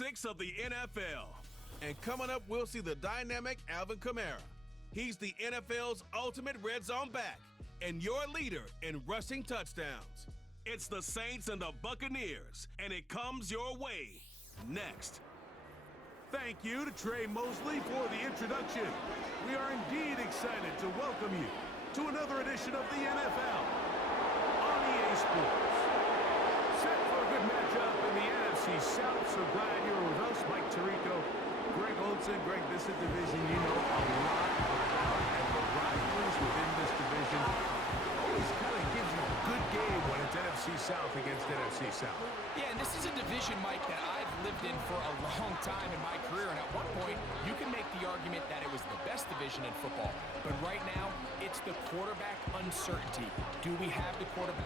6 of the NFL. And coming up, we'll see the dynamic Alvin Kamara. He's the NFL's ultimate red zone back and your leader in rushing touchdowns. It's the Saints and the Buccaneers, and it comes your way next. Thank you to Trey Mosley for the introduction. We are indeed excited to welcome you to another edition of the NFL on EA Sports. Set for a good matchup in the NFC South, so glad you're with us. Mike Tirico, Greg Olson. Greg, this is a division you know a lot about, and the rivalries within this division always kind of gives you a good game when it's NFC South against NFC South. Yeah, and this is a division, Mike, that I've lived in for a long time in my career, and at one point, you can make the argument that it was the best division in football. But right now, it's the quarterback uncertainty. Do we have the quarterback?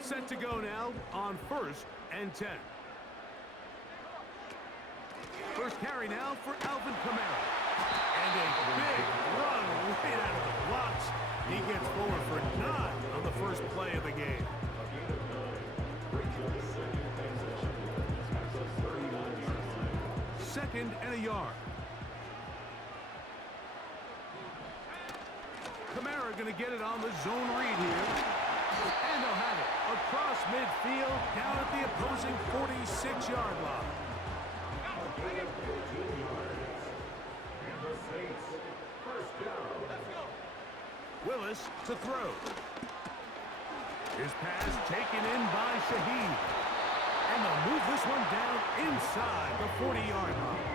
Set to go now on 1st and 10. First carry now for Alvin Kamara. And a big run right out of the blocks. He gets forward for 9 on the first play of the game. Second and a yard. Kamara going to get it on the zone read here. And they'll have it across midfield down at the opposing 46-yard line. Willis to throw. His pass taken in by Shaheed. And they'll move this one down inside the 40-yard line.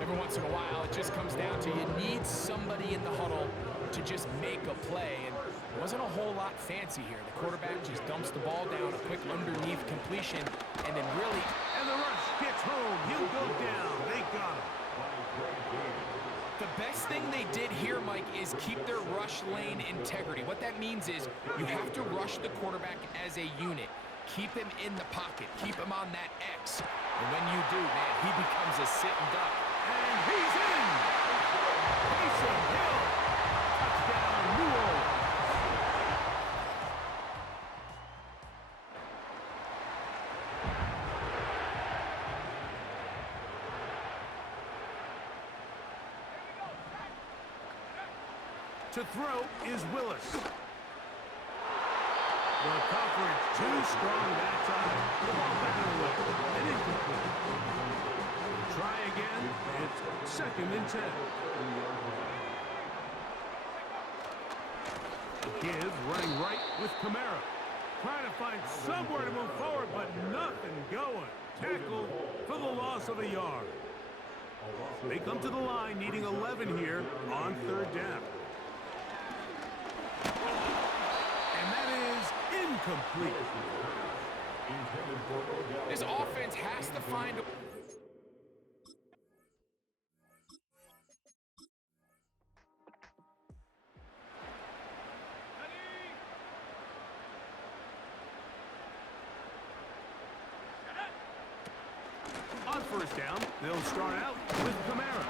Every once in a while, it just comes down to you need somebody in the huddle to just make a play, and it wasn't a whole lot fancy here. The quarterback just dumps the ball down, a quick underneath completion, and then really... And the rush gets home. He'll go down. They got him. The best thing they did here, Mike, is keep their rush lane integrity. What that means is you have to rush the quarterback as a unit. Keep him in the pocket. Keep him on that X. And when you do, man, he becomes a sitting duck. And he's in! Taysom Hill! Touchdown, New Orleans! To throw is Willis. The coverage too strong that time. The ball batted away and incomplete. Try again. It's 2nd and 10. Give running right with Kamara. Trying to find somewhere to move forward, but nothing going. Tackle for the loss of a yard. They come to the line needing 11 here on 3rd down. Incomplete. This offense has to find a... On 1st down, they'll start out with Kamara.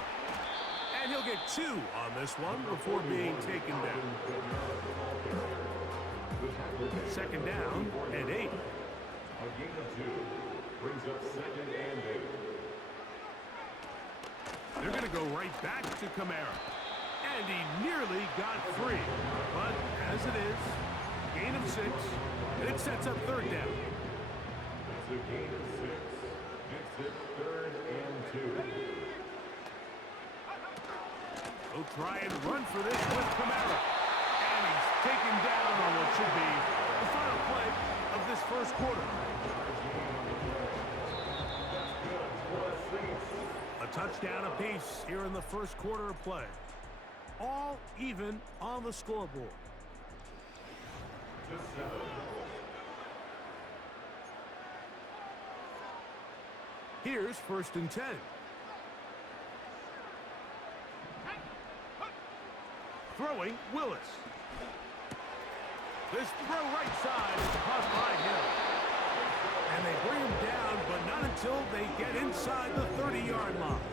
And he'll get 2 on this one before being taken down. 2nd down and 8. A gain of 2 brings up 2nd and 8. They're going to go right back to Kamara. And he nearly got free. But as it is, gain of 6, and it sets up 3rd down. That's a gain of 6. Makes it 3rd and 2. They'll try and run for this with Kamara. And he's taken down on what should be the final play of this first quarter. A touchdown apiece here in the first quarter of play. All even on the scoreboard. Here's 1st and 10. Throwing Willis. This throw right side is caught by Hill. And they bring him down, but not until they get inside the 30-yard line.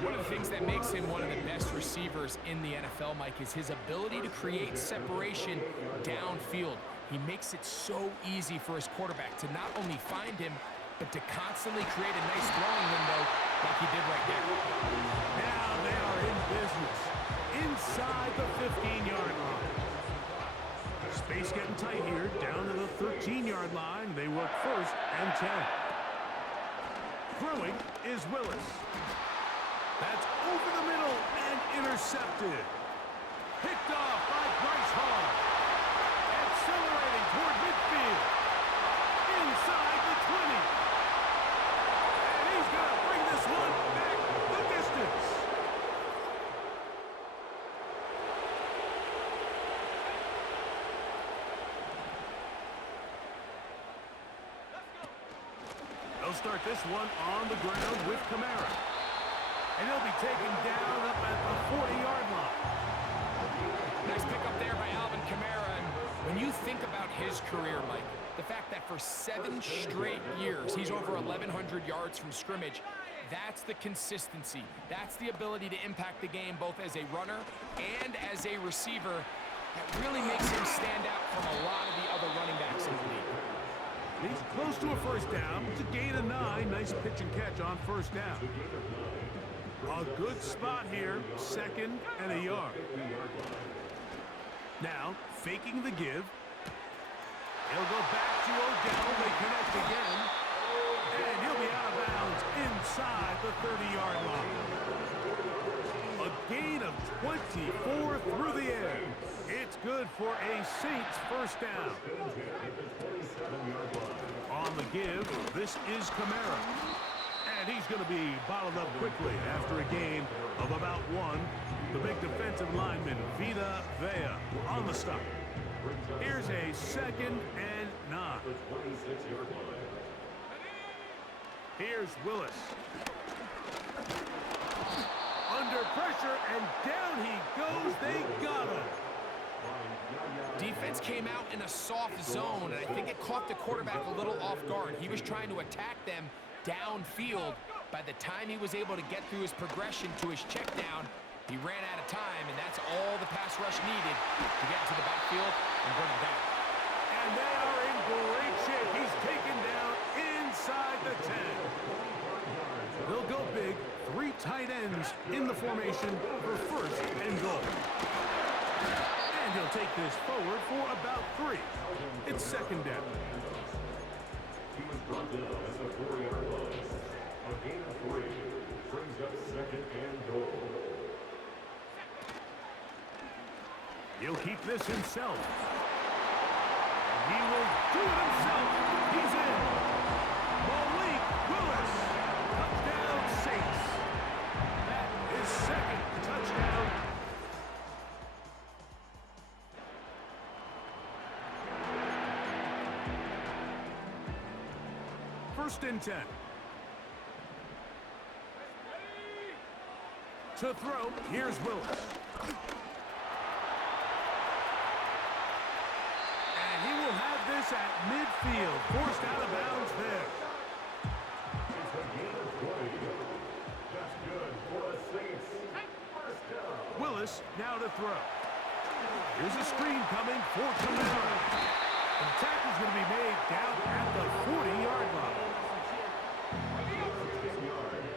One of the things that makes him one of the best receivers in the NFL, Mike, is his ability to create separation downfield. He makes it so easy for his quarterback to not only find him, but to constantly create a nice throwing window like he did right there. Now they are in business inside the 15-yard line. Space getting tight here, down to the 13-yard line. They work 1st and 10. Throwing is Willis. That's over the middle and intercepted. Picked off by Bryce Hall. Accelerating toward midfield. Inside the 20. And he's going to bring this one back the distance. They'll start this one on the ground with Kamara. And he'll be taken down up at the 40-yard line. Nice pickup there by Alvin Kamara. And when you think about his career, Mike, the fact that for 7 straight years he's over 1,100 yards from scrimmage, that's the consistency. That's the ability to impact the game both as a runner and as a receiver that really makes him stand out from a lot of the other running backs in the league. He's close to a 1st down. It's a gain of 9. Nice pitch and catch on 1st down. A good spot here, 2nd and a yard. Now, faking the give. He'll go back to Odell. They connect again. And he'll be out of bounds inside the 30-yard line. A gain of 24 through the air. It's good for a Saints 1st down. On the give, this is Kamara. And he's going to be bottled up quickly after a gain of about 1. The big defensive lineman, Vita Vea, on the stop. Here's a 2nd and 9. Here's Willis. Under pressure, and down he goes. They got him. Defense came out in a soft zone, and I think it caught the quarterback a little off guard. He was trying to attack them downfield. By the time he was able to get through his progression to his check down, he ran out of time, and that's all the pass rush needed to get into the backfield and bring him down. And they are in great shape. He's taken down inside the 10. They'll go big. 3 tight ends in the formation for 1st and goal. And he'll take this forward for about 3. It's 2nd down. He was brought down at the 4-yard line. A gain of 3 brings up 2nd and goal. He'll keep this himself. And he will do it himself. He's in. Malik Willis. Touchdown Saints. That is 2nd touchdown. First and 10. To throw, here's Willis. And he will have this at midfield. Forced out of bounds there. It's a gain of 20. That's good for the Saints. 1st down. Willis now to throw. Here's a screen coming for Kamara. The tackle's going to be made down at the 40-yard line. 10 yards.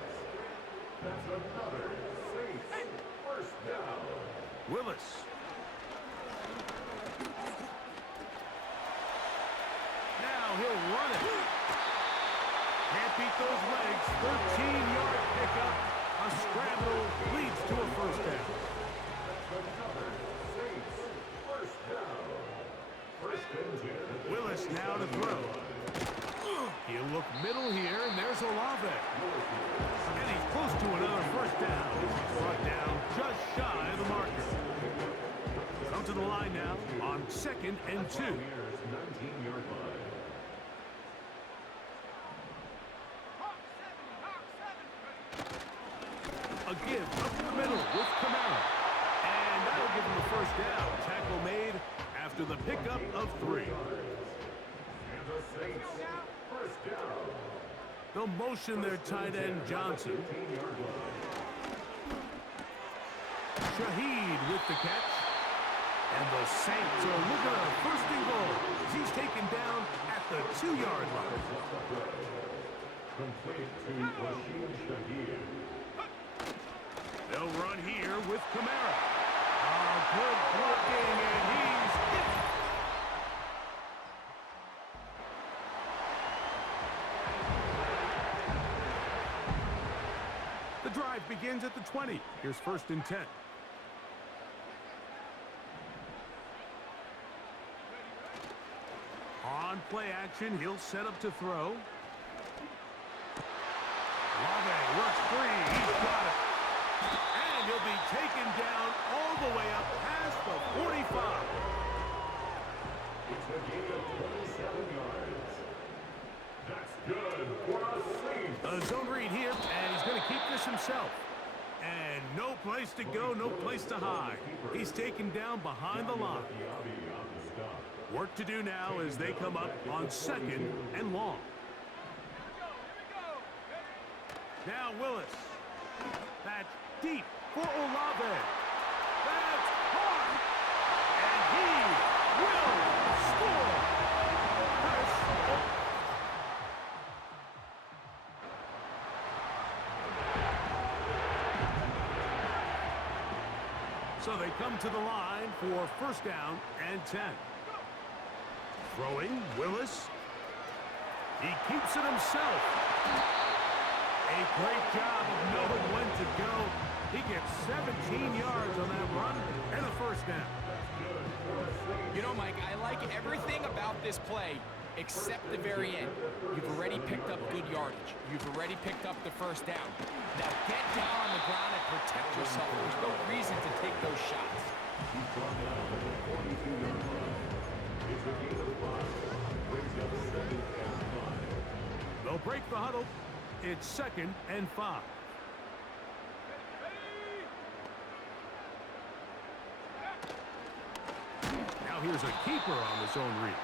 That's another Saints 1st down. Willis. Now he'll run it. Can't beat those legs. 13-yard pickup. A scramble leads to a 1st down. Another Saints 1st down. 1st and 10. Willis now to throw. He'll look middle here, and there's Olave. And he's close to another 1st down. He's brought down just shy of the marker. Come to the line now on 2nd and 2. Here's 19-yard line. A give up the middle with Kamara. And that'll give him the 1st down. Tackle made after the pickup of 3. And the Saints 1st down. They'll motion their tight end Johnson. 15-yard line. Shaheed with the catch. And the Saints are looking at a first and goal as he's taken down at the 2-yard line. Complete to Rashid Shaheed. They'll run here with Kamara. Oh, good blocking, and he's hit. The drive begins at the 20. Here's first and 10. On play action, he'll set up to throw. Olave works free. He's got it. And he'll be taken down all the way up past the 45. It's a gain of 27 yards. That's good for a Saints. A zone read here, and he's going to keep this himself. And no place to go, no place to hide. He's taken down behind the line. Work to do now as they come up on second and long. Now Willis. That's deep for Olave. That's hard. And he will score. So they come to the line for first down and 10. Throwing, Willis. He keeps it himself. A great job of knowing when to go. He gets 17 yards on that run and a first down. You know, Mike, I like everything about this play except the very end. You've already picked up good yardage. You've already picked up the first down. Now get down on the ground and protect yourself. There's no reason to take those shots. They'll break the huddle. It's second and 5. Now here's a keeper on the zone read.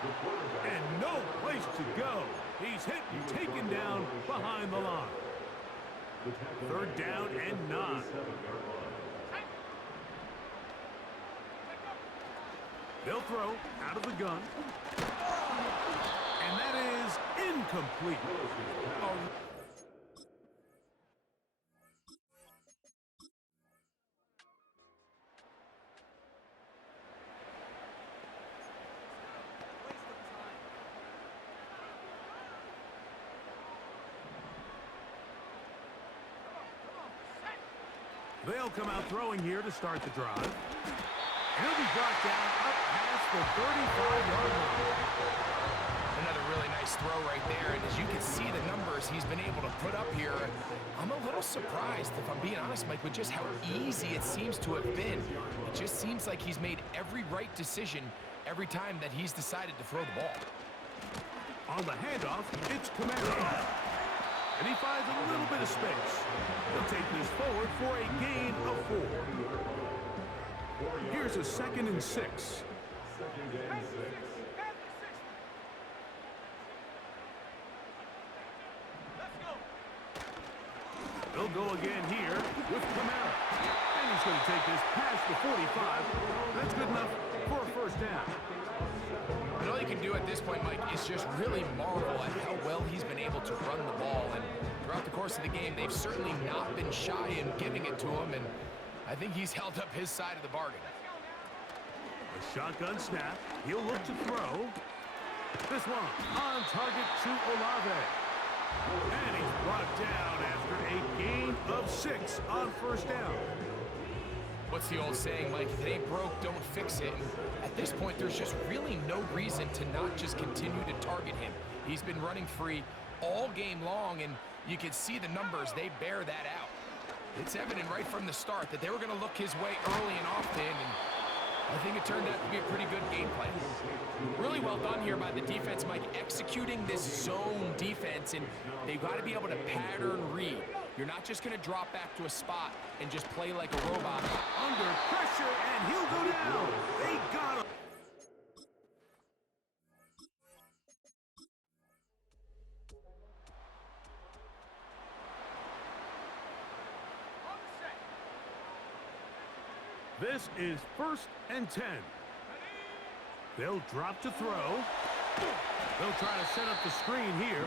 And no place to go. He's hit and taken down behind the line. Third down and 9. They'll throw out of the gun. And that is incomplete. They'll come out throwing here to start the drive. He'll be brought down up past the 35-yard line. Another really nice throw right there, and as you can see the numbers he's been able to put up here, I'm a little surprised, if I'm being honest, Mike, with just how easy it seems to have been. It just seems like he's made every right decision every time that he's decided to throw the ball. On the handoff, it's Kamara. And he finds a little bit of space. He'll take this forward for a gain of 4. Here's a second and 6. Second and 6. They'll go again here with Kamara. And he's going to take this past the 45. That's good enough for a first down. And all you can do at this point, Mike, is just really marvel at how well he's been able to run the ball. And throughout the course of the game, they've certainly not been shy in giving it to him. And I think he's held up his side of the bargain. A shotgun snap. He'll look to throw. This one on target to Olave. And he's brought down after a gain of 6 on first down. What's the old saying, Mike? If it ain't broke, don't fix it. And at this point, there's just really no reason to not just continue to target him. He's been running free all game long, and you can see the numbers. They bear that out. It's evident right from the start that they were going to look his way early and often, and I think it turned out to be a pretty good game plan. Really well done here by the defense, Mike, executing this zone defense, and they've got to be able to pattern read. You're not just going to drop back to a spot and just play like a robot. Under pressure, and he'll go down. They got him. This is 1st and 10. They'll drop to throw. They'll try to set up the screen here.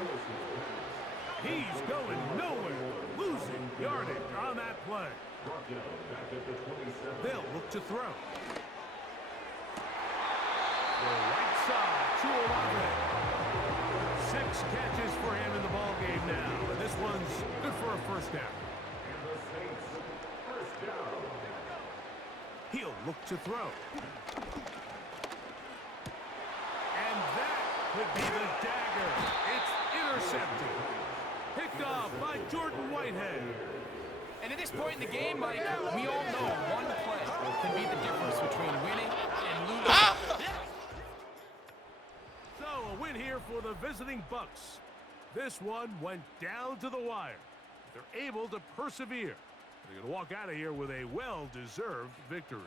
He's going nowhere. Losing yardage on that play. They'll look to throw. The right side to Olave. 6 catches for him in the ball game now. And this one's good for a first down. He'll look to throw. And that could be the dagger. It's intercepted. Picked off by Jordan Whitehead. And at this point in the game, Mike, we all know one play can be the difference between winning and losing. So a win here for the visiting Bucks. This one went down to the wire. They're able to persevere. They're going to walk out of here with a well-deserved victory.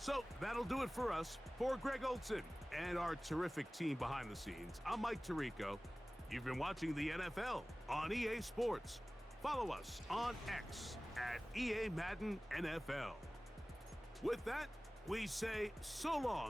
So that'll do it for us. For Greg Olson and our terrific team behind the scenes, I'm Mike Tirico. You've been watching the NFL on EA Sports. Follow us on X at EA Madden NFL. With that, we say so long.